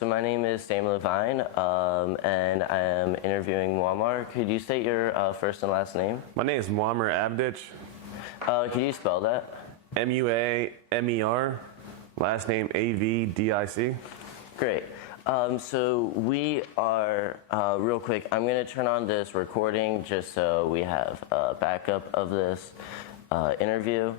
So my name is Sam Levine, and I am interviewing Muamer. Could you state your first and last name? My name is Muamer Avdic. Could you spell that? Muamer, last name Avdic. Great. So we are, real quick, I'm going to turn on this recording just so we have a backup of this interview.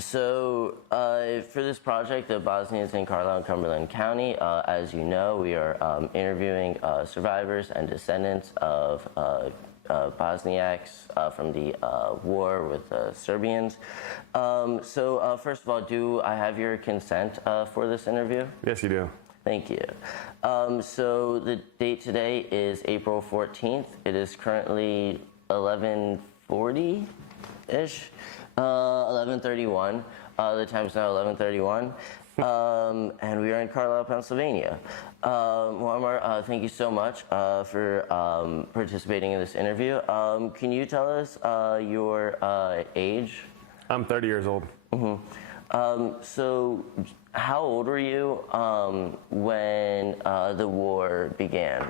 For this project, the Bosnians in Carlisle and Cumberland County, as you know, we are interviewing survivors and descendants of Bosniaks from the war with the Serbians. First of all, do I have your consent for this interview? Yes, you do. Thank you. So the date today is April 14th. It is currently 11:40-ish, 11:31. The time's now 11:31. And we are in Carlisle, Pennsylvania. Muamer, thank you so much for participating in this interview. Can you tell us your age? I'm 30 years old. So how old were you when the war began?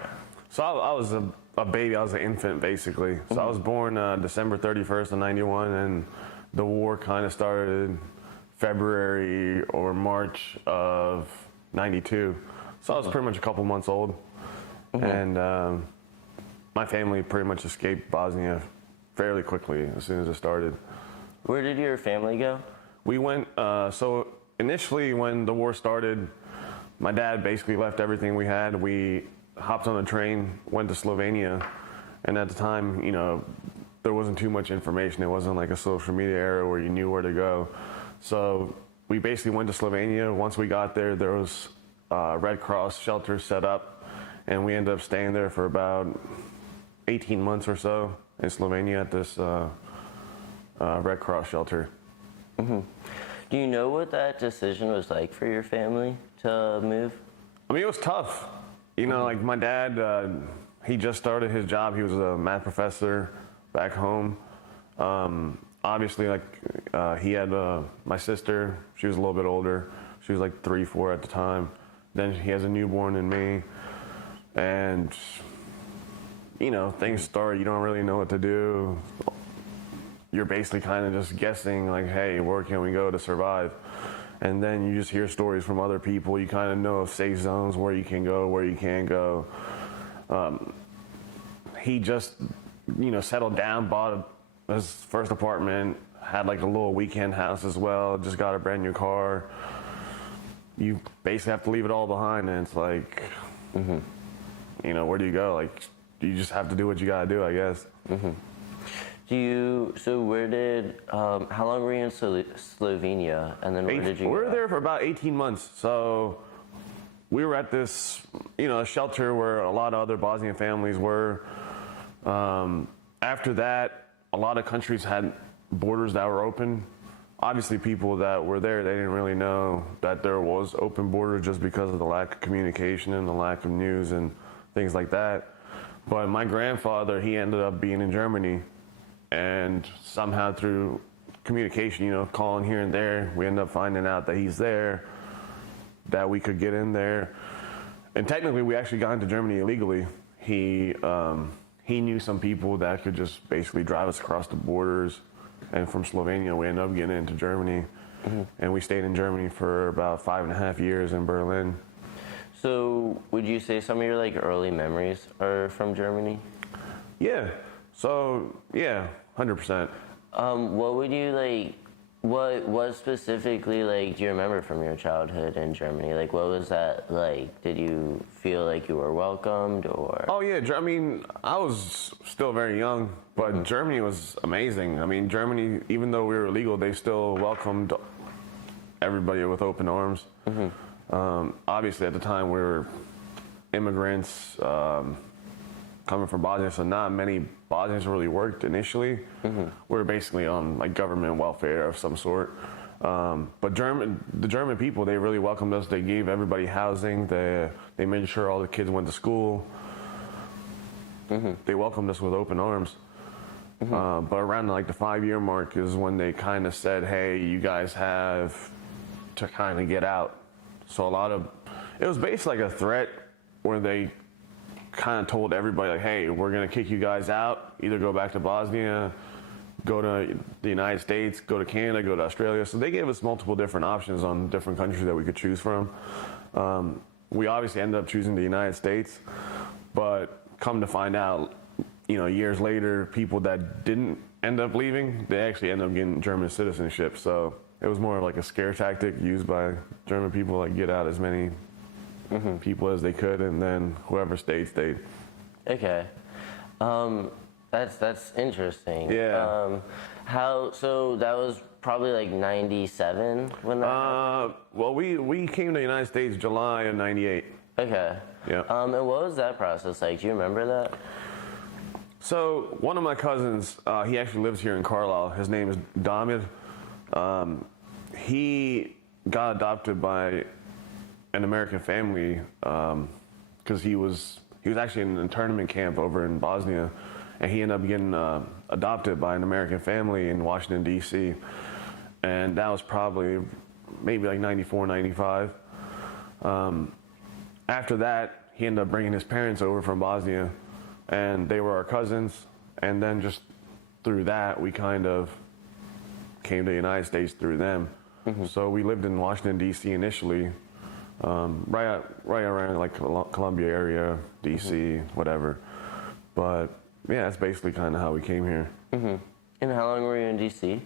So I was a baby. I was an infant, basically. So I was born December 31st of 91, and the war kind of started February or March of 92. So I was pretty much a couple months old. And my family pretty much escaped Bosnia fairly quickly as soon as it started. Where did your family go? We went, so initially when the war started, my dad basically left everything we had. We hopped on a train, went to Slovenia, and at the time, you know, there wasn't too much information. It wasn't like a social media era where you knew where to go. So we basically went to Slovenia. Once we got there, there was Red Cross shelters set up, and we ended up staying there for about 18 months or so in Slovenia at this Red Cross shelter. Do you know what that decision was like for your family to move? I mean, it was tough. You know, like my dad, he just started his job. He was a math professor back home. Obviously, like he had my sister. She was a little bit older. She was like 3, 4 at the time. Then he has a newborn in me, and you know, things start. You don't really know what to do. You're basically kind of just guessing, like, hey, where can we go to survive? And then you just hear stories from other people. You kind of know of safe zones, where you can go, where you can't go. He just, you know, settled down, bought his first apartment, had like a little weekend house as well, just got a brand new car. You basically have to leave it all behind, and it's like, you know, where do you go? Like, you just have to do what you gotta do, I guess. So where did, how long were you in Slovenia, and then where did you go? We were there for about 18 months. So we were at this, you know, shelter where a lot of other Bosnian families were. After that, a lot of countries had borders that were open. Obviously, people that were there, they didn't really know that there was open border just because of the lack of communication and the lack of news and things like that. But my grandfather, he ended up being in Germany, and somehow through communication, you know, calling here and there, we ended up finding out that he's there, that we could get in there. And technically, we actually got into Germany illegally. He knew some people that could just basically drive us across the borders. And from Slovenia, we ended up getting into Germany. And we stayed in Germany for about 5.5 years in Berlin. So would you say some of your like early memories are from Germany? Yeah. So, yeah, 100%. What would you like, what specifically, like, do you remember from your childhood in Germany? Like, what was that like? Did you feel like you were welcomed, or? Oh, yeah. I mean, I was still very young, but Germany was amazing. I mean, Germany, even though we were illegal, they still welcomed everybody with open arms. Obviously, at the time, we were immigrants coming from Bosnia, so not many Bosnians really worked initially. We were basically on like government welfare of some sort. But the German people, they really welcomed us. They gave everybody housing. They made sure all the kids went to school. They welcomed us with open arms. But around like the 5-year mark is when they kind of said, hey, you guys have to kind of get out. So it was basically like a threat where they kind of told everybody like, hey, we're going to kick you guys out, either go back to Bosnia, go to the United States, go to Canada, go to Australia. So they gave us multiple different options on different countries that we could choose from. We obviously ended up choosing the United States, but come to find out, years later, people that didn't end up leaving, they actually ended up getting German citizenship. So it was more like a scare tactic used by German people, like get out as many people as they could, and then whoever stayed, stayed. Okay. That's interesting. Yeah. So that was probably like 97 when that happened? Well, we came to the United States July of 98. Okay. Yeah. And what was that process like? Do you remember that? So one of my cousins, he actually lives here in Carlisle. His name is Damir. He got adopted by an American family because he was actually in an internment camp over in Bosnia, and he ended up getting adopted by an American family in Washington D.C. And that was probably maybe like 94, 95. After that, he ended up bringing his parents over from Bosnia, and they were our cousins. And then just through that, we kind of came to the United States through them. So we lived in Washington D.C. initially, right around like Columbia area, D.C., whatever. But yeah, that's basically kind of how we came here. And how long were you in D.C.?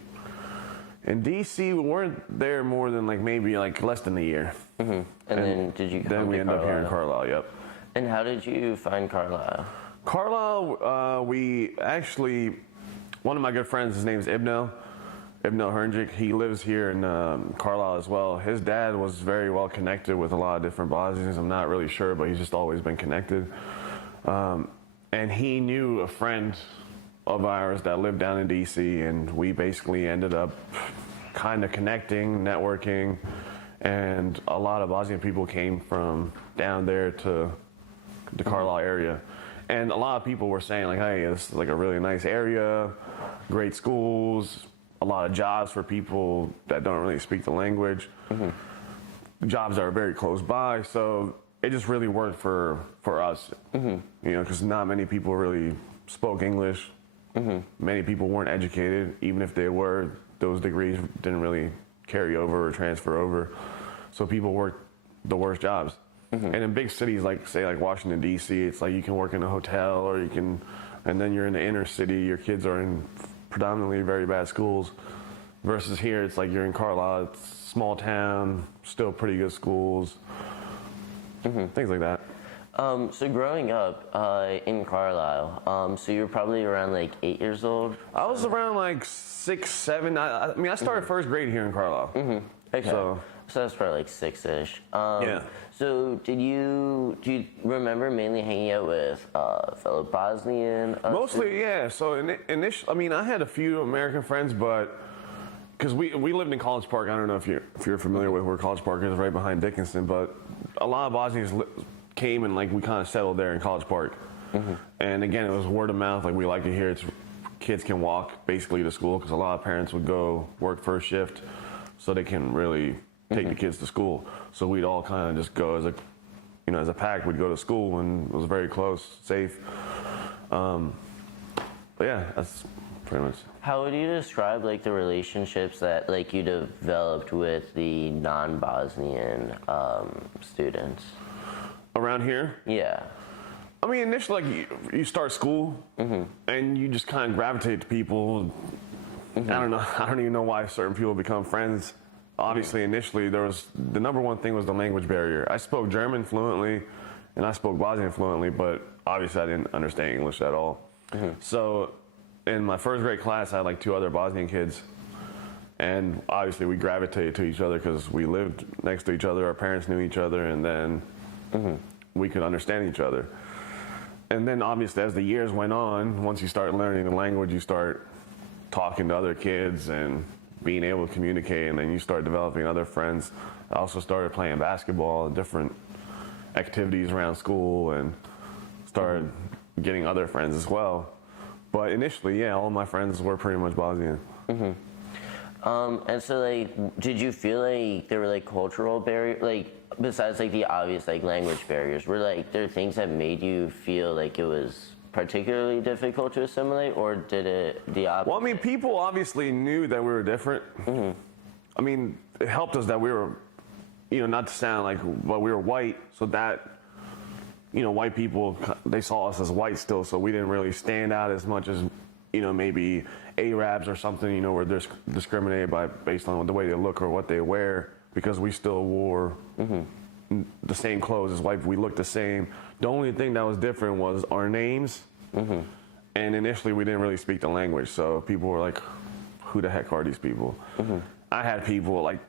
In D.C., we weren't there more than maybe less than a year. And then did you come Then we to ended up here in Carlisle? Carlisle, yep. And how did you find Carlisle? Carlisle, we actually, one of my good friends, his name is Ibno Hernjik. He lives here in Carlisle as well. His dad was very well connected with a lot of different Bosnians. I'm not really sure, but he's just always been connected. And he knew a friend of ours that lived down in D.C., and we basically ended up kind of connecting, networking, and a lot of Bosnian people came from down there to the Carlisle area. And a lot of people were saying hey, this is a really nice area, great schools, a lot of jobs for people that don't really speak the language. Jobs that are very close by, so it just really worked for us, because not many people really spoke English. Many people weren't educated. Even if they were, those degrees didn't really carry over or transfer over. So people worked the worst jobs. And in big cities like Washington D.C., it's you can work in a hotel, or and then you're in the inner city. Your kids are in predominantly very bad schools. Versus here, it's you're in Carlisle, it's a small town, still pretty good schools, things like that. So growing up in Carlisle, so you're probably around 8 years old? I was around 6, 7. I mean, I started first grade here in Carlisle. Okay. So that's probably 6-ish. Yeah. So do you remember mainly hanging out with fellow Bosnian? Mostly, yeah. So initially, I mean, I had a few American friends, but because we lived in College Park. I don't know if you're familiar with where College Park is, right behind Dickinson. But a lot of Bosnians came, and we kind of settled there in College Park. And again, it was word of mouth. We like it here. Kids can walk basically to school, because a lot of parents would go work first shift, so they can really take the kids to school. So we'd all kind of just go as a pack. We'd go to school, and it was very close, safe. But yeah, that's pretty much. How would you describe the relationships that you developed with the non-Bosnian students Around here? Yeah. I mean, initially, you start school, and you just kind of gravitate to people. I don't know. I don't even know why certain people become friends. Obviously, initially, the number one thing was the language barrier. I spoke German fluently, and I spoke Bosnian fluently, but obviously I didn't understand English at all. So in my first grade class, I had 2 other Bosnian kids, and obviously we gravitated to each other because we lived next to each other, our parents knew each other, and then we could understand each other. And then obviously as the years went on, once you start learning the language, you start talking to other kids and being able to communicate, and then you start developing other friends. I also started playing basketball, different activities around school, and started getting other friends as well. But initially, yeah, all my friends were pretty much Bosnian. And so, like, did you feel like there were like cultural barriers, like besides like the obvious like language barriers? Were like there things that made you feel like it was particularly difficult to assimilate, or did it the opposite? Well, I mean, people obviously knew that we were different. I mean, it helped us that we were, not to sound like, but we were white, so that, white people, they saw us as white still, so we didn't really stand out as much as, maybe Arabs or something, where they're discriminated based on the way they look or what they wear, because we still wore the same clothes as white. We looked the same. The only thing that was different was our names, and initially we didn't really speak the language, so people were like, who the heck are these people? I had people like,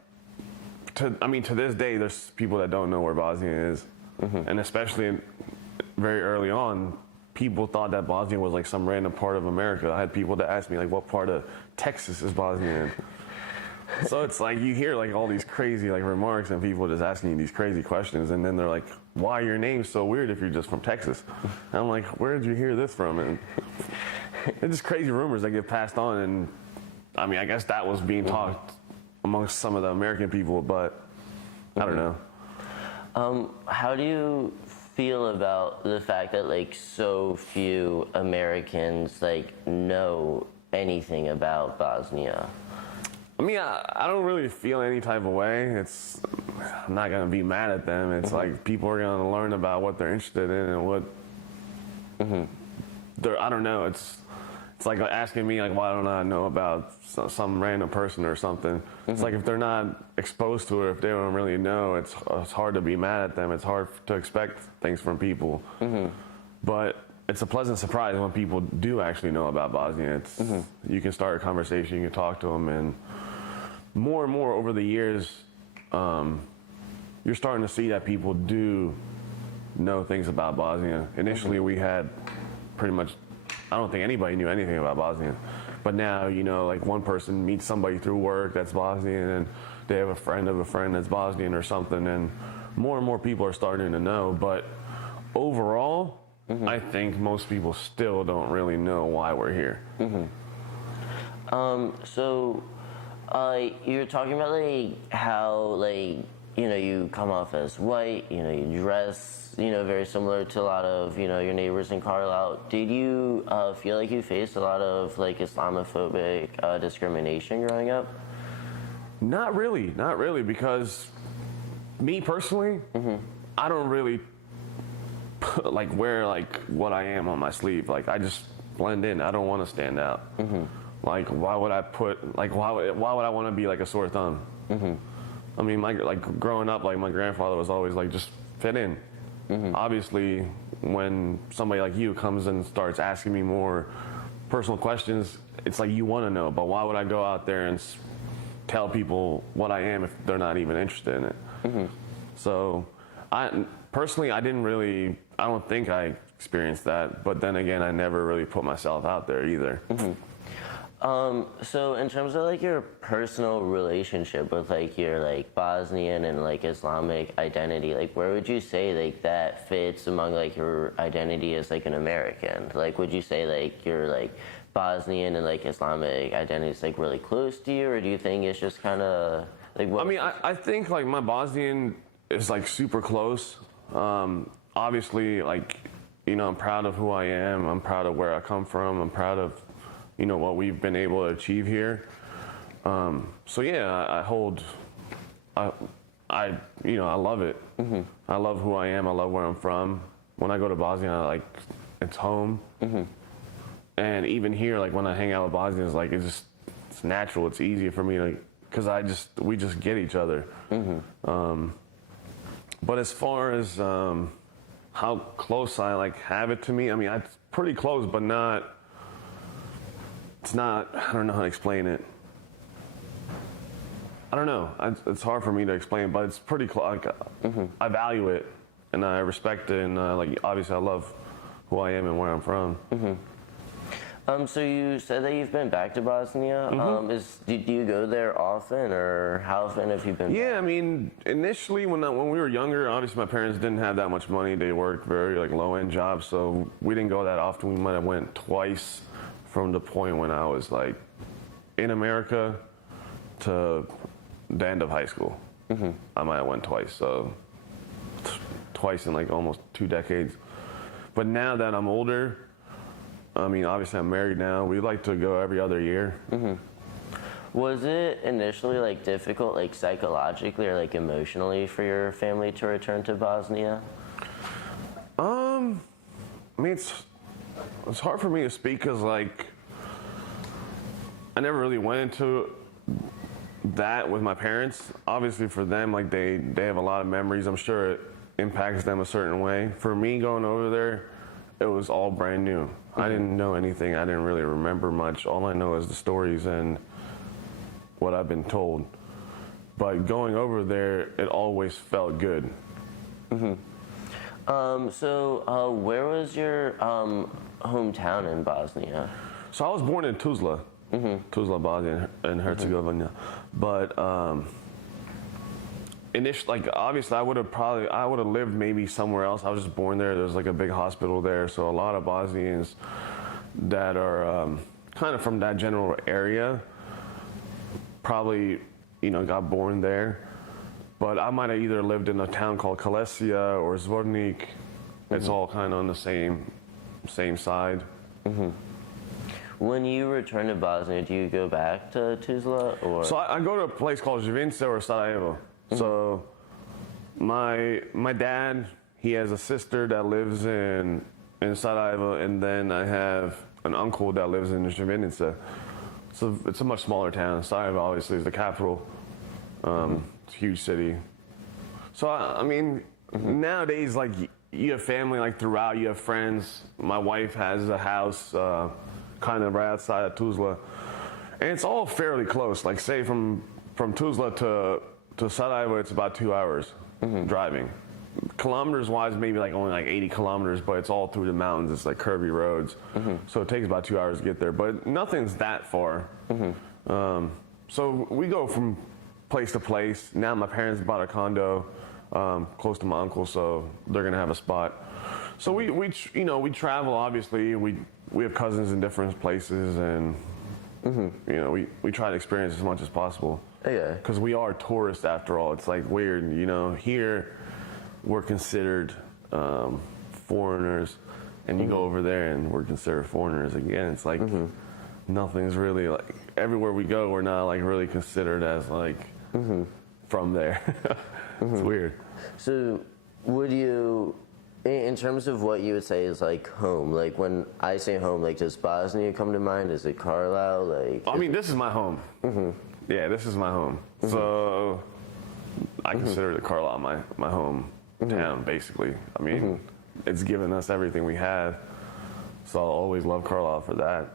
to this day, there's people that don't know where Bosnia is, and especially very early on, people thought that Bosnia was like some random part of America. I had people that asked me like, what part of Texas is Bosnia in? So it's like you hear like all these crazy like remarks and people just asking you these crazy questions, and then they're like, why are your names so weird if you're just from Texas? And I'm like, where did you hear this from? And it's just crazy rumors that get passed on, and I mean, I guess that was being talked amongst some of the American people, but I don't know. How do you feel about the fact that like so few Americans like know anything about Bosnia? I mean, I don't really feel any type of way. I'm not gonna be mad at them. It's like people are gonna learn about what they're interested in and what I don't know. It's like asking me like, why don't I know about some random person or something? It's like if they're not exposed to it, if they don't really know, it's hard to be mad at them. It's hard to expect things from people. But it's a pleasant surprise when people do actually know about Bosnia. You can start a conversation, you can talk to them, and more over the years, you're starting to see that people do know things about Bosnia. Initially, we had pretty much, I don't think anybody knew anything about Bosnia. But now, like one person meets somebody through work that's Bosnian, and they have a friend of a friend that's Bosnian or something, and more people are starting to know. But overall, I think most people still don't really know why we're here. So you were talking about like how like you come off as white, you dress very similar to a lot of your neighbors in Carlisle. Did you feel like you faced a lot of like Islamophobic discrimination growing up? Not really, because me personally, I don't really like wear like what I am on my sleeve. Like I just blend in. I don't want to stand out. Like why would I why would I want to be like a sore thumb? I mean, like growing up, like my grandfather was always like just fit in. Obviously, when somebody like you comes and starts asking me more personal questions, it's like you want to know. But why would I go out there and tell people what I am if they're not even interested in it? So, personally, I don't think I experienced that. But then again, I never really put myself out there either. So in terms of like your personal relationship with like your like Bosnian and like Islamic identity, like where would you say like that fits among like your identity as like an American? Like would you say like your like Bosnian and like Islamic identity is like really close to you, or do you think it's just kind of like what? I mean, I think like my Bosnian is like super close. Obviously, like I'm proud of who I am. I'm proud of where I come from. I'm proud of what we've been able to achieve here. So yeah, I love it. I love who I am. I love where I'm from. When I go to Bosnia, it's home. And even here, like when I hang out with Bosnians, like it's natural. It's easier for me because we just get each other. But as far as how close I have it to me, I mean, it's pretty close, but not. It's not, I don't know how to explain it. I don't know. It's hard for me to explain, but it's pretty close. I value it, and I respect it, and obviously I love who I am and where I'm from. So you said that you've been back to Bosnia. Do you go there often, or how often have you been back? I mean, initially when we were younger, obviously my parents didn't have that much money. They worked very low-end jobs, so we didn't go that often. We might have went twice from the point when I was in America to the end of high school. I might have went twice, so twice in like almost 2 decades. But now that I'm older, I mean, obviously I'm married now. We like to go every other year. Was it initially like difficult, like psychologically or like emotionally, for your family to return to Bosnia? I mean, it's hard for me to speak because like I never really went into that with my parents. Obviously for them, like they have a lot of memories. I'm sure it impacts them a certain way. For me going over there, it was all brand new. I didn't know anything. I didn't really remember much. All I know is the stories and what I've been told. But going over there, it always felt good. Where was your hometown in Bosnia? So I was born in Tuzla, Tuzla, Bosnia and Herzegovina. But initially, like obviously, I would have lived maybe somewhere else. I was just born there. There's like a big hospital there, so a lot of Bosnians that are kind of from that general area probably, got born there. But I might have either lived in a town called Kalesia or Zvornik. It's all kind of on the same side. When you return to Bosnia, do you go back to Tuzla or? So I go to a place called Živince or Sarajevo. So my dad, he has a sister that lives in Sarajevo, and then I have an uncle that lives in Živince. So it's a much smaller town. Sarajevo obviously is the capital. It's a huge city. So I mean, nowadays, like you have family like throughout. You have friends. My wife has a house kind of right outside of Tuzla, and it's all fairly close. Like say from Tuzla to Sarajevo, it's about 2 hours driving. Kilometers wise, maybe like only like 80 kilometers, but it's all through the mountains. It's like curvy roads, so it takes about 2 hours to get there. But nothing's that far. So we go from place to place. Now my parents bought a condo close to my uncle, so they're gonna have a spot. So we travel. Obviously, we have cousins in different places, and we try to experience as much as possible. Yeah. Because we are tourists after all. It's like weird, here we're considered foreigners, and you go over there and we're considered foreigners again. It's like nothing's really like, everywhere we go, we're not like really considered as like from there. It's weird. So would you, in terms of what you would say is like home, like when I say home, like does Bosnia come to mind? Is it Carlisle? Like I mean, this is my home. Yeah, this is my home. So I consider the Carlisle my home town, basically. I mean, it's given us everything we have, so I'll always love Carlisle for that.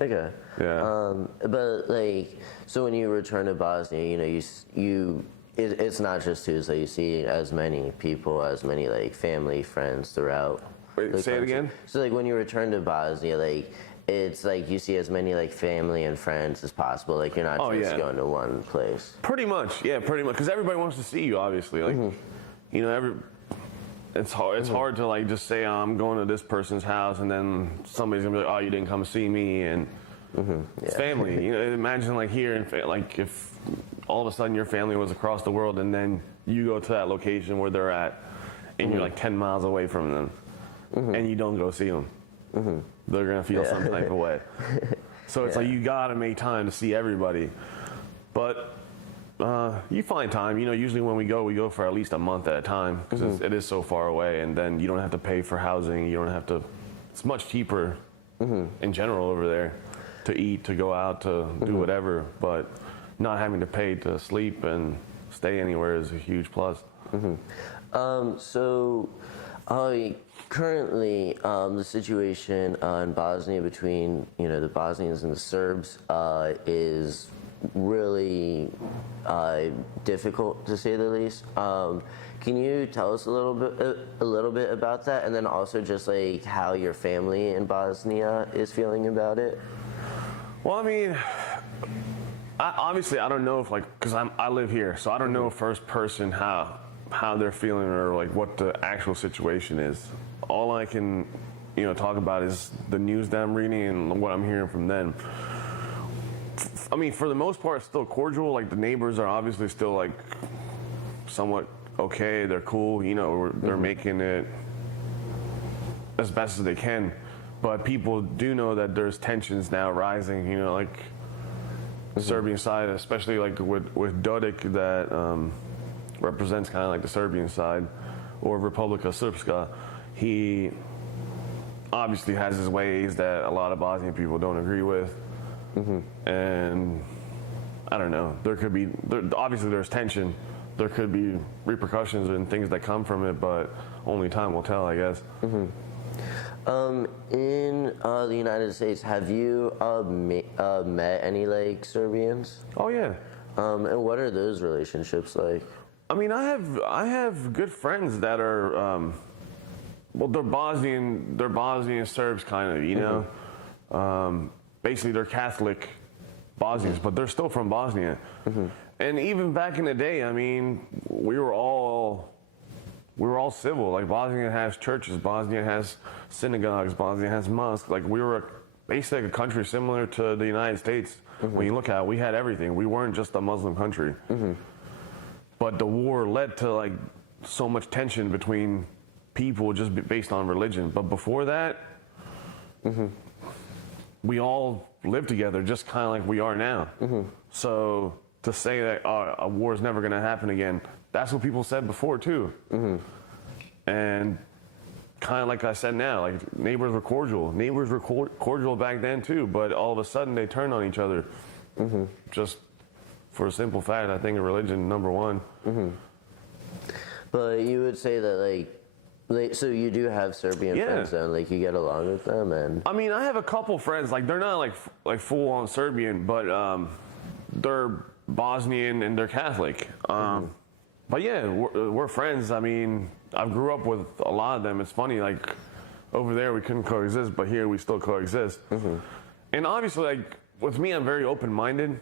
Okay. Yeah. But like, so when you return to Bosnia, it's not just Tuzla. You see as many people, as many like family, friends throughout. Wait, say it again? So like when you return to Bosnia, like it's like you see as many like family and friends as possible. Like you're not just going to one place. Pretty much, yeah, pretty much. Because everybody wants to see you, obviously. Like, it's hard. It's hard to like just say, I'm going to this person's house, and then somebody's gonna be like, oh, you didn't come see me, and it's family. Imagine like here, like if all of a sudden your family was across the world, and then you go to that location where they're at, and you're like 10 miles away from them, and you don't go see them. They're gonna feel some type of way. So it's like you gotta make time to see everybody. But you find time. Usually when we go for at least a month at a time because it is so far away, and then you don't have to pay for housing. You don't have to. It's much cheaper in general over there to eat, to go out, to do whatever. But not having to pay to sleep and stay anywhere is a huge plus. Currently, the situation in Bosnia between the Bosnians and the Serbs is really difficult, to say the least. Can you tell us a little bit about that, and then also just like how your family in Bosnia is feeling about it? Well, I mean, obviously I don't know if because I live here, so I don't know first person how they're feeling or like what the actual situation is. All I can talk about is the news that I'm reading and what I'm hearing from them. I mean, for the most part, it's still cordial. Like the neighbors are obviously still like somewhat okay. They're cool. You know, they're making it as best as they can. But people do know that there's tensions now rising. You know, like the Serbian side, especially like with Dodik, that represents kind of like the Serbian side, or Republika Srpska. He obviously has his ways that a lot of Bosnian people don't agree with. And I don't know, obviously there's tension. There could be repercussions and things that come from it, but only time will tell, I guess. In the United States, have you met any like Serbians? Oh yeah. And what are those relationships like? I mean, I have good friends that are, well, they're Bosnian Serbs kind of, you know. Basically, they're Catholic Bosnians, but they're still from Bosnia. And even back in the day, I mean, we were all civil. Like Bosnia has churches, Bosnia has synagogues, Bosnia has mosques. Like we were basically a country similar to the United States. When you look at it, we had everything. We weren't just a Muslim country. But the war led to like so much tension between people just based on religion. But before that, we all lived together just kind of like we are now. So to say that a war is never going to happen again, that's what people said before too. And kind of like I said now, like neighbors were cordial. Neighbors were cordial back then too, but all of a sudden they turned on each other. Just for a simple fact, I think religion, number one. But you would say that like, so you do have Serbian friends then, like you get along with them, and I mean, I have a couple friends, like they're not like full on Serbian, but they're Bosnian and they're Catholic. But yeah, we're friends. I mean, I grew up with a lot of them. It's funny, like over there we couldn't coexist, but here we still coexist. And obviously, like with me, I'm very open-minded.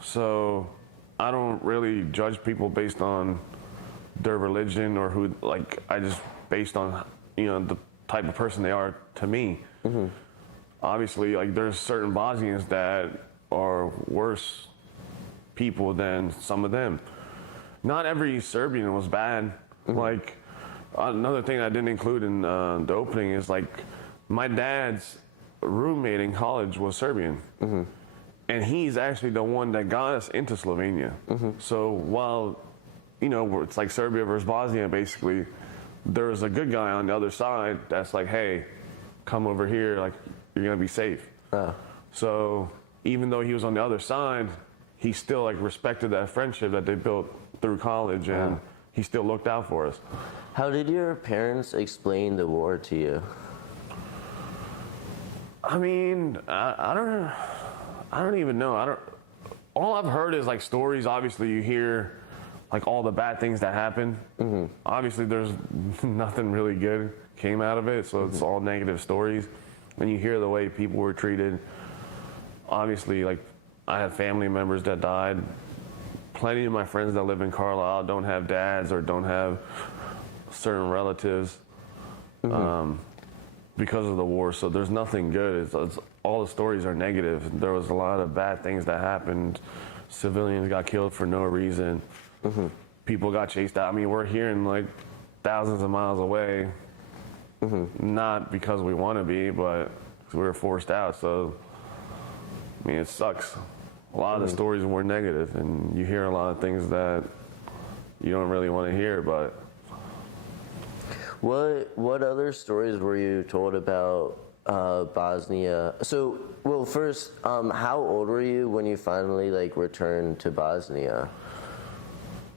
So I don't really judge people based on their religion or who, like, I just based on, you know, the type of person they are to me. Obviously, like, there's certain Bosnians that are worse people than some of them. Not every Serbian was bad. Like, another thing I didn't include in the opening is, like, my dad's roommate in college was Serbian. And he's actually the one that got us into Slovenia. So while, you know, it's like Serbia versus Bosnia, basically, there's a good guy on the other side that's like, hey, come over here, like, you're gonna be safe. So even though he was on the other side, he still like respected that friendship that they built through college, and he still looked out for us. How did your parents explain the war to you? I mean, I don't even know. All I've heard is like stories. Obviously, you hear like all the bad things that happened. Obviously, there's nothing really good came out of it, so it's all negative stories. And you hear the way people were treated. Obviously, like I have family members that died. Plenty of my friends that live in Carlisle don't have dads or don't have certain relatives because of the war. So there's nothing good. It's all the stories are negative. There was a lot of bad things that happened. Civilians got killed for no reason. People got chased out. I mean, we're hearing like thousands of miles away, not because we want to be, but we were forced out. So, I mean, it sucks. A lot of the stories were negative, and you hear a lot of things that you don't really want to hear. But what other stories were you told about Bosnia? So, well, first, how old were you when you finally like returned to Bosnia?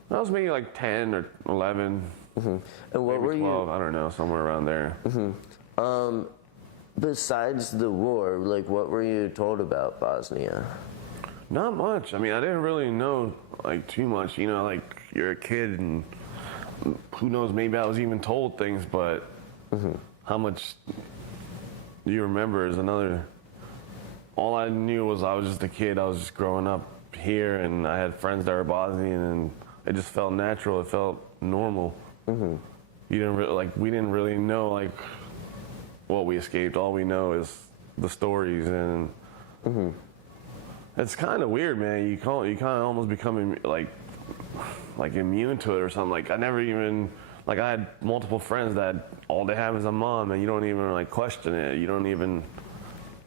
I was maybe like 10 or 11. And what were 12, I don't know, somewhere around there. Besides the war, like what were you told about Bosnia? Not much. I mean, I didn't really know like too much. You know, like you're a kid, and who knows? Maybe I was even told things, but how much you remember is another. All I knew was I was just a kid. I was just growing up here, and I had friends that were Bosnian, and it just felt natural. It felt normal. You didn't we didn't really know like what we escaped. All we know is the stories, and It's kind of weird, man. You kind of almost become like immune to it or something. Like I never even like I had multiple friends that all they have is a mom, and you don't even like question it. You don't even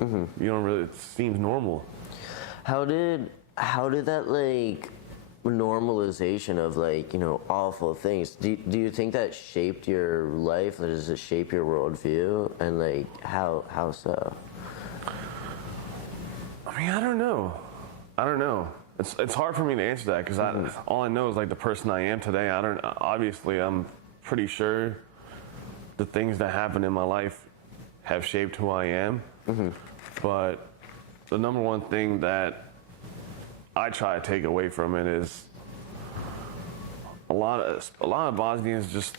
you don't really. It seems normal. How did that like normalization of like, you know, awful things, do you think that shaped your life? Does it shape your worldview? And like how so? I mean, I don't know. It's hard for me to answer that because all I know is like the person I am today. Obviously I'm pretty sure the things that happened in my life have shaped who I am. But the number one thing that I try to take away from it is a lot of Bosnians just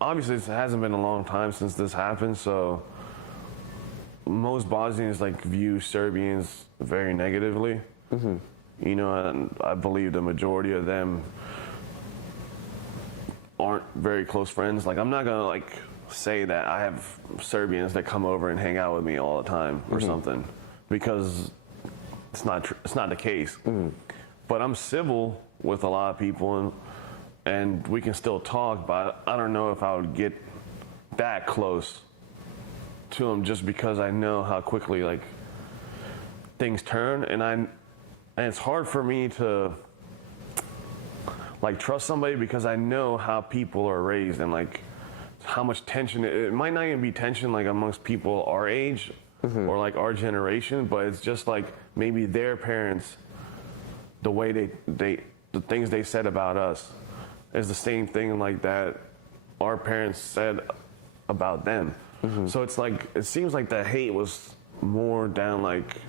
obviously it hasn't been a long time since this happened, so most Bosnians like view Serbians very negatively. You know, and I believe the majority of them aren't very close friends. Like I'm not gonna like say that I have Serbians that come over and hang out with me all the time or something, because it's not the case. But I'm civil with a lot of people, and we can still talk, but I don't know if I would get that close to them just because I know how quickly like things turn, and it's hard for me to like trust somebody because I know how people are raised and like how much tension it might not even be tension like amongst people our age or like our generation, but it's just like maybe their parents, the way the things they said about us is the same thing like that our parents said about them. So it's like it seems like the hate was more down like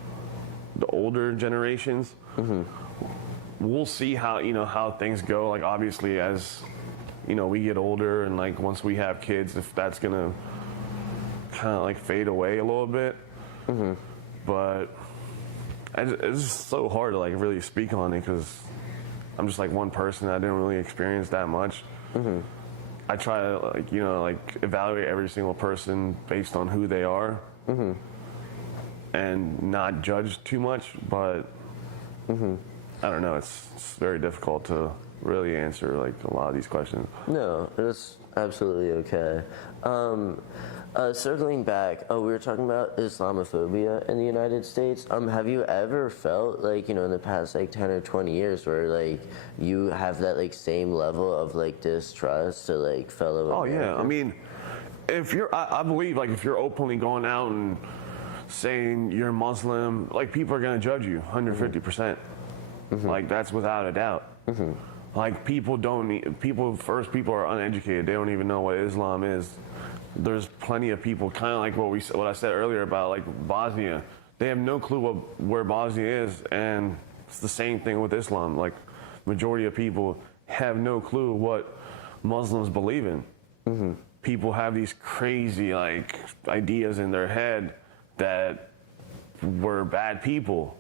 the older generations. We'll see how things go, like obviously as we get older and like once we have kids, if that's gonna kind of like fade away a little bit. But it's just so hard to like really speak on it because I'm just like one person. I didn't really experience that much. I try to like evaluate every single person based on who they are and not judge too much, but I don't know, it's very difficult to really answer like a lot of these questions. No, it's absolutely okay. Circling back, we were talking about Islamophobia in the United States. Have you ever felt like, in the past like 10 or 20 years where like you have that like same level of like distrust to like fellow Americans? Yeah, I mean, I believe like if you're openly going out and saying you're Muslim, like people are gonna judge you 150%. Like that's without a doubt. Like people are uneducated. They don't even know what Islam is. There's plenty of people, kind of like what I said earlier about like Bosnia. They have no clue where Bosnia is, and it's the same thing with Islam. Like majority of people have no clue what Muslims believe in. People have these crazy like ideas in their head that we're bad people,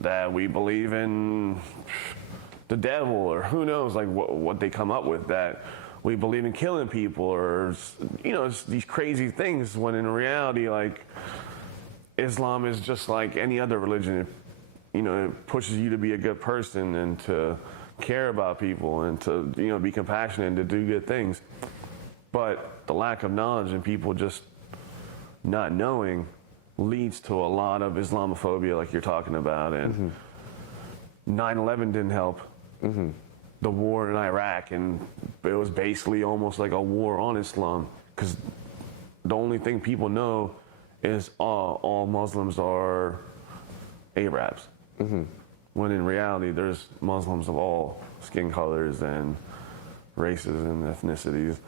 that we believe in the devil, or who knows like what they come up with, that we believe in killing people, or it's these crazy things, when in reality like Islam is just like any other religion. It pushes you to be a good person and to care about people and to be compassionate and to do good things. But the lack of knowledge and people just not knowing leads to a lot of Islamophobia like you're talking about, and 9/11 didn't help. The war in Iraq, and it was basically almost like a war on Islam, because the only thing people know is all Muslims are Arabs. When in reality there's Muslims of all skin colors and races and ethnicities.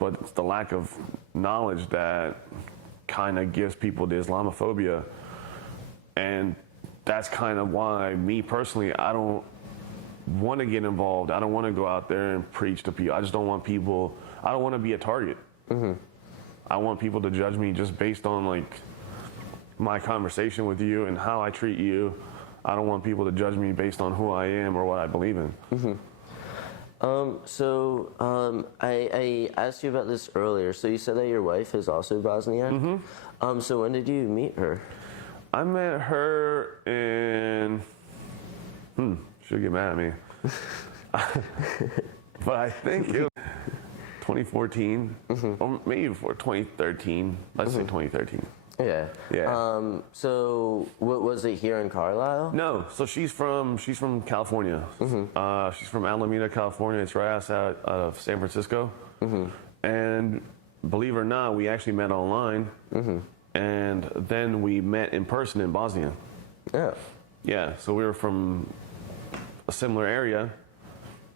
But it's the lack of knowledge that kind of gives people the Islamophobia, and that's kind of why me personally, I don't want to get involved. I don't want to go out there and preach to people. I just don't want people, I don't want to be a target. I want people to judge me just based on like my conversation with you and how I treat you. I don't want people to judge me based on who I am or what I believe in. I asked you about this earlier. So you said that your wife is also Bosniak. So when did you meet her? I met her in. She'll get mad at me. But I think it was 2014, or maybe before 2013. Let's say 2013. Yeah. Yeah. So what was it here in Carlisle? No, so she's from California. She's from Alameda, California. It's right outside of San Francisco. And believe it or not, we actually met online, and then we met in person in Bosnia. Yeah. Yeah, so we were from a similar area,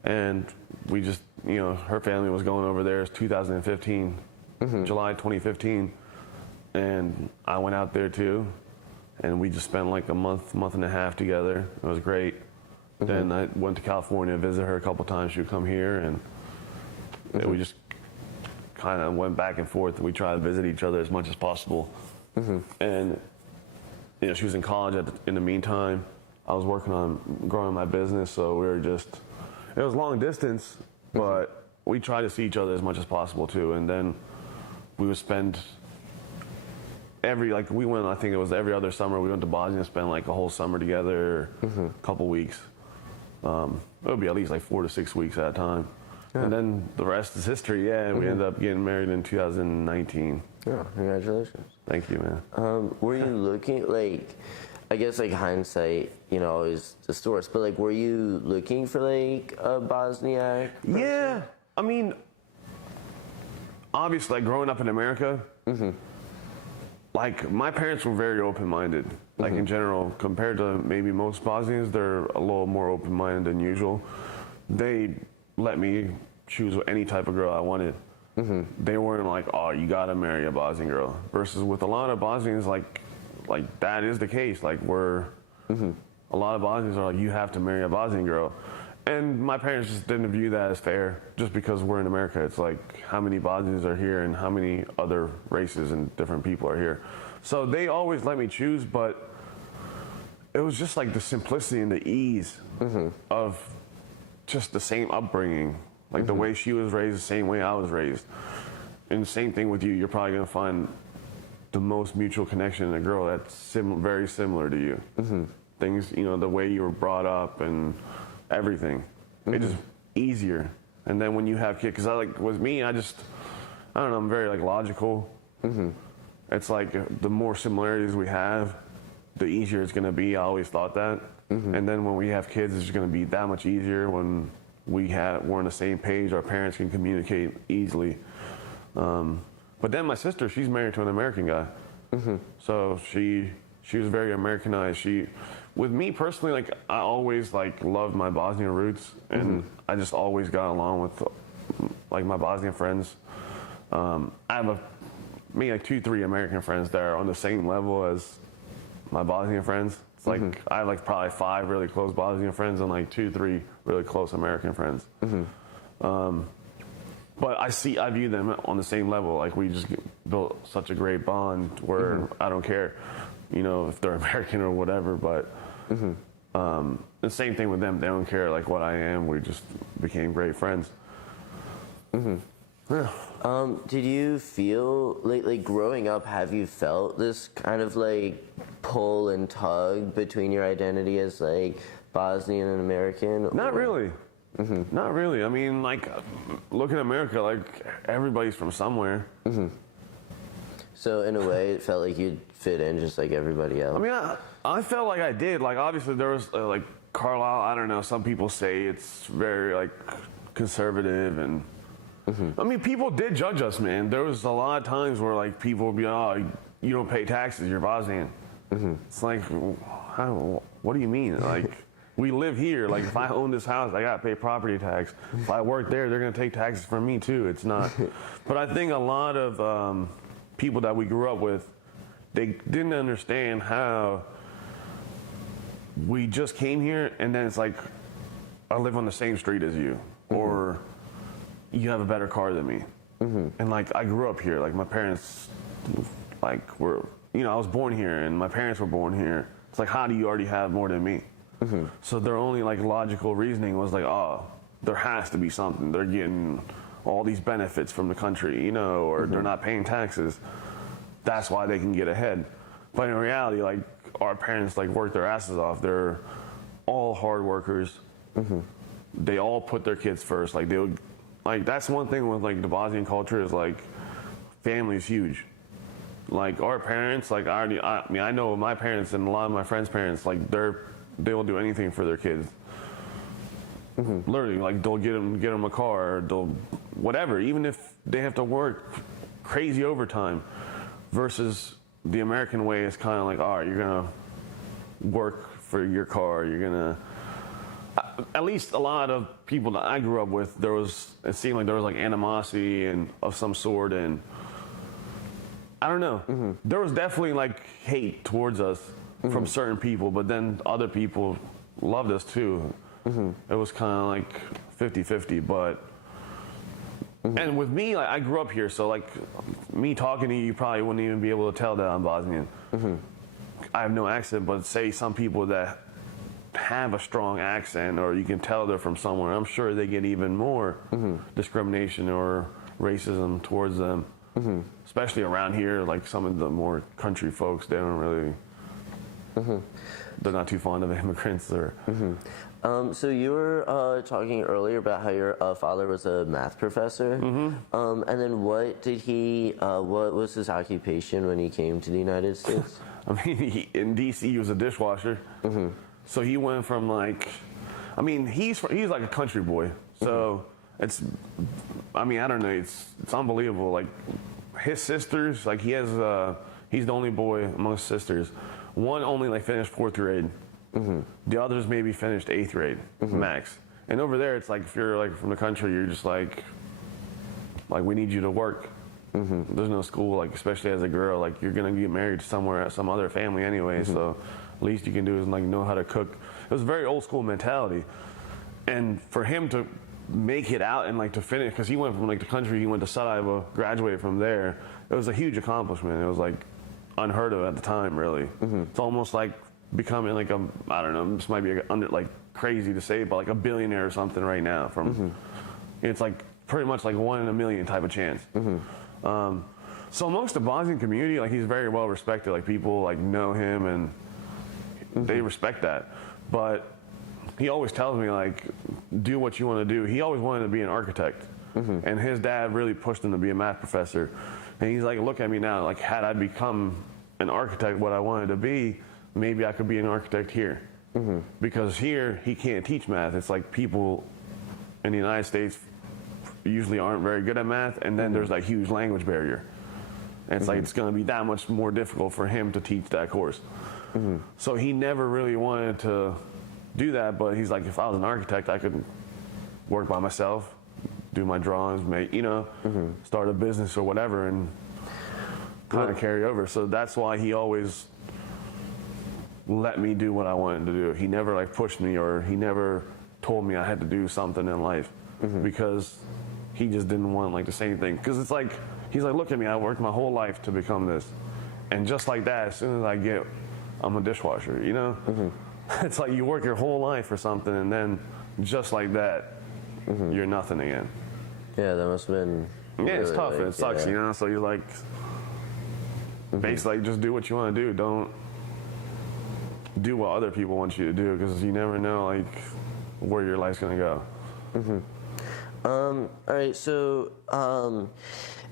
and we just, her family was going over there. It's 2015, July 2015. And I went out there too, and we just spent like a month and a half together. It was great. Then I went to California, visit her a couple times. She would come here, and we just kind of went back and forth. We tried to visit each other as much as possible. And she was in college in the meantime. I was working on growing my business, so we were just, it was long distance, but we tried to see each other as much as possible too. And then we would spend we went, I think it was every other summer, we went to Bosnia and spent like a whole summer together, a couple weeks. It would be at least like 4 to 6 weeks at a time. Yeah. And then the rest is history, yeah. We ended up getting married in 2019. Yeah, congratulations. Thank you, man. Were you looking, I guess hindsight, is the source, but were you looking for a Bosniak person? Yeah, I mean, obviously growing up in America, my parents were very open-minded, in general, compared to maybe most Bosnians, they're a little more open-minded than usual. They let me choose any type of girl I wanted. They weren't like, oh, you gotta marry a Bosnian girl. Versus with a lot of Bosnians, that is the case. A lot of Bosnians are like, you have to marry a Bosnian girl. And my parents just didn't view that as fair, just because we're in America. It's like, how many Bosnians are here and how many other races and different people are here. So they always let me choose, but it was just the simplicity and the ease of just the same upbringing. The way she was raised, the same way I was raised. And the same thing with you. You're probably going to find the most mutual connection in a girl that's very similar to you. Things, the way you were brought up and everything. It's just easier. And then when you have kids, because with me, I don't know, I'm very logical. It's the more similarities we have, the easier it's going to be. I always thought that. And then when we have kids, it's going to be that much easier when we're on the same page. Our parents can communicate easily. But then my sister, she's married to an American guy. So she was very Americanized. With me personally, I always loved my Bosnian roots, and I just always got along with my Bosnian friends. I have maybe 2-3 American friends that are on the same level as my Bosnian friends. It's I have probably 5 really close Bosnian friends and 2-3 really close American friends. But I view them on the same level. We just built such a great bond where I don't care, if they're American or whatever. But the same thing with them. They don't care what I am. We just became great friends. Yeah. Did you feel growing up? Have you felt this kind of pull and tug between your identity as Bosnian and American? Not really. Not really. I mean, look at America. Everybody's from somewhere. So in a way, it felt like you'd fit in just like everybody else. I mean, I felt like I did. Obviously, there was Carlisle. I don't know. Some people say it's very conservative, and I mean, people did judge us, man. There was a lot of times where people would be, oh, you don't pay taxes. You're Bosnian. It's what do you mean? We live here. If I own this house, I got to pay property tax. If I work there, they're going to take taxes from me too. It's not. But I think a lot of people that we grew up with, they didn't understand how we just came here, and then it's I live on the same street as you, or you have a better car than me. And I grew up here. My parents, were, I was born here, and my parents were born here. It's how do you already have more than me? So their only logical reasoning was oh, there has to be something. They're getting all these benefits from the country, or they're not paying taxes. That's why they can get ahead. But in reality, our parents like work their asses off. They're all hard workers. They all put their kids first. Like that's one thing with like the Bosnian culture is like family is huge. Like our parents, like I know my parents and a lot of my friends' parents, like they will do anything for their kids. Literally, like they'll get them a car, or they'll whatever, even if they have to work crazy overtime. Versus the American way is kind of like, all right, you're gonna work for your car, you're gonna. At least a lot of people that I grew up with, it seemed like there was like animosity and of some sort, and I don't know. There was definitely like hate towards us from certain people, but then other people loved us too. It was kind of like 50-50, but and with me, like I grew up here, so like me talking to you, you probably wouldn't even be able to tell that I'm Bosnian. I have no accent, but say some people that have a strong accent, or you can tell they're from somewhere, I'm sure they get even more discrimination or racism towards them. Especially around here, like some of the more country folks, they don't really, they're not too fond of immigrants. Or so you were talking earlier about how your father was a math professor, and then what was his occupation when he came to the United States? I mean, in D.C. he was a dishwasher, so he went from like, I mean, he's like a country boy, so it's, I mean, I don't know, it's unbelievable. Like his sisters, like he's the only boy amongst sisters. One only like finished 4th grade. The others maybe finished 8th grade max. And over there, it's like if you're like from the country, you're just like we need you to work. There's no school, like especially as a girl, like you're gonna get married somewhere at some other family anyway. So least you can do is like know how to cook. It was a very old school mentality. And for him to make it out and like to finish, because he went from like the country, he went to Sarajevo, graduated from there. It was a huge accomplishment. It was like unheard of at the time, really. It's almost like becoming like I don't know, this might be like crazy to say, but like a billionaire or something right now. It's like pretty much like 1 in a million type of chance. So amongst the Bosnian community, like he's very well respected. Like people like know him and they respect that. But he always tells me like, do what you want to do. He always wanted to be an architect, and his dad really pushed him to be a math professor. And he's like, look at me now. Like had I become an architect, what I wanted to be, maybe I could be an architect here. Because here he can't teach math. It's like people in the United States usually aren't very good at math, and then there's that huge language barrier. And it's like it's going to be that much more difficult for him to teach that course. So he never really wanted to do that, but he's like, if I was an architect, I could work by myself, do my drawings, start a business or whatever, and kind of carry over. So that's why he always let me do what I wanted to do. He never like pushed me, or he never told me I had to do something in life, because he just didn't want like the same thing. Because it's like, he's like, look at me, I worked my whole life to become this. And just like that, as soon as I'm a dishwasher, It's like you work your whole life for something, and then just like that, you're nothing again. Yeah, that must have been. Yeah, it's really, tough. like, It sucks, So you're like, basically, just do what you want to do. Don't do what other people want you to do, because you never know like where your life's gonna go. All right, so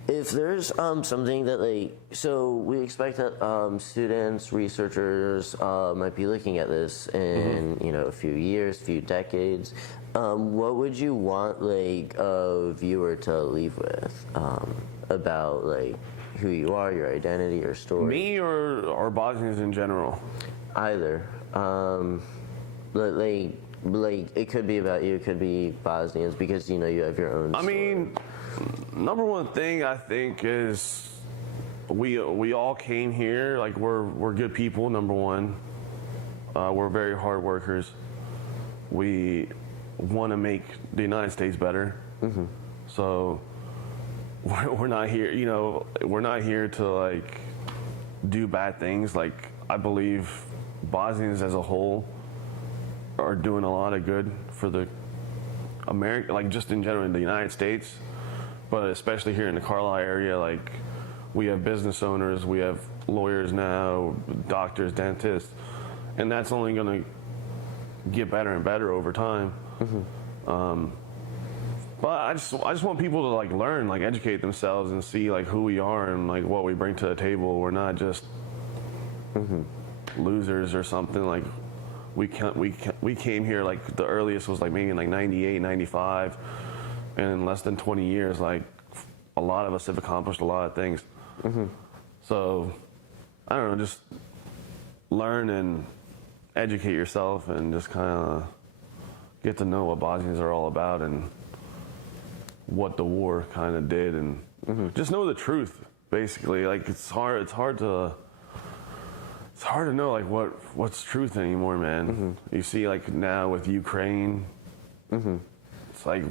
if there's something that so we expect that students, researchers might be looking at this in a few years, few decades. What would you want a viewer to leave with about who you are, your identity, your story? Me or Bosnians in general? Either. It could be about you, it could be Bosnians, because you have your own story. I mean, number one thing I think is we all came here, like we're good people, number one. We're very hard workers. We want to make the United States better. So we're not here, we're not here to do bad things. Like I believe Bosnians as a whole are doing a lot of good for the America, just in general in the United States, but especially here in the Carlisle area, We have business owners, we have lawyers now, doctors, dentists, and that's only going to get better and better over time. But I just want people to like learn, like educate themselves and see like who we are and like what we bring to the table. We're not just losers or something. Like we came here like the earliest was like maybe in like 98, 95, and in less than 20 years, like a lot of us have accomplished a lot of things. So I don't know, just learn and educate yourself and just kind of get to know what Bosnians are all about and what the war kind of did, and just know the truth. Basically, like it's hard to know like what's truth anymore, man. You see, like now with Ukraine, it's like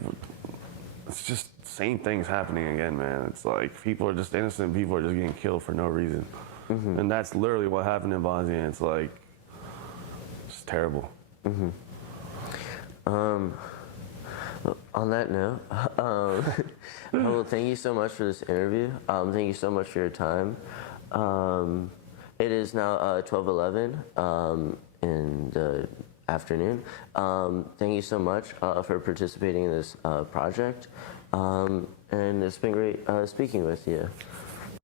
it's just same things happening again, man. It's like people are just innocent people are just getting killed for no reason, and that's literally what happened in Bosnia. It's like it's terrible. On that note, well, thank you so much for this interview. Thank you so much for your time. It is now 12:11 in the afternoon. Thank you so much for participating in this project, and it's been great speaking with you.